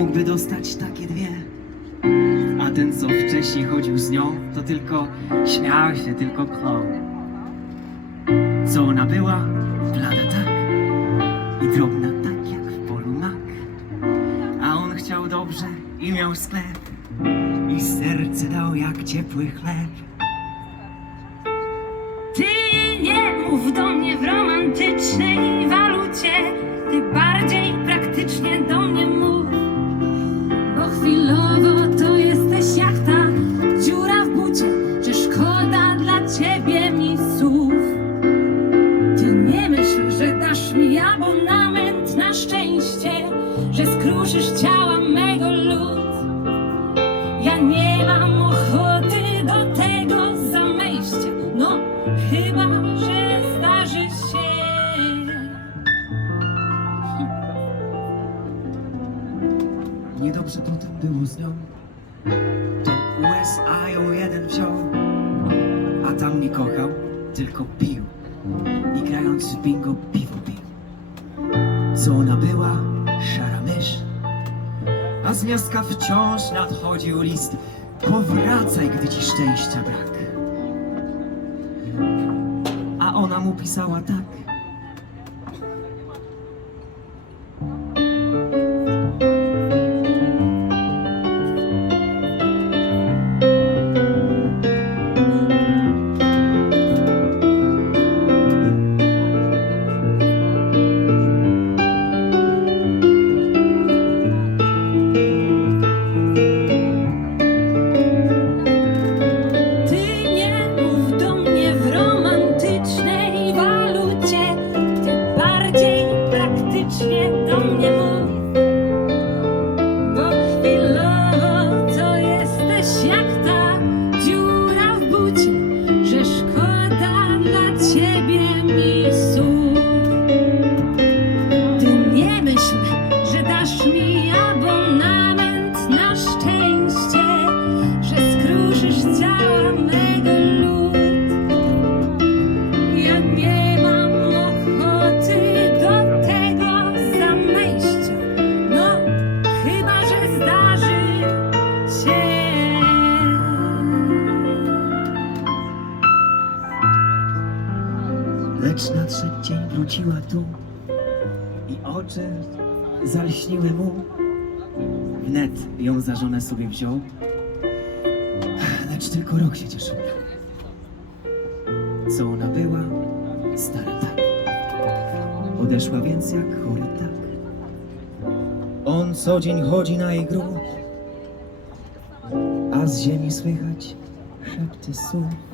mógłby dostać takie dwie. A ten, co wcześniej chodził z nią, to tylko śmiał się, tylko klął. Co ona była? Blada tak i drobna tak jak w polu mak. A on chciał dobrze i miał sklep i serce dał jak ciepły chleb. Ty nie mów do mnie ciebie mi słów. Ty nie myśl, że dasz mi abonament na szczęście, że skruszysz ciała mego lud. Ja nie mam ochoty do tego zamejścia, no chyba, że zdarzy się. Niedobrze potem było z nią. To USA ją jeden wziął, a tam nie kochał, tylko pił. I grając w bingo piwo pił. Co ona była? Szara mysz. A z miastka wciąż nadchodził list. Powracaj, gdy ci szczęścia brak. A ona mu pisała tak. Praktycznie do mnie Lecz nadszedł dzień, wróciła tu i oczy zalśniły mu. Wnet ją za żonę sobie wziął, lecz tylko rok się cieszył. Co ona była? Stara tak. Odeszła więc jak chory tak. On co dzień chodzi na jej grób, a z ziemi słychać szepty słów.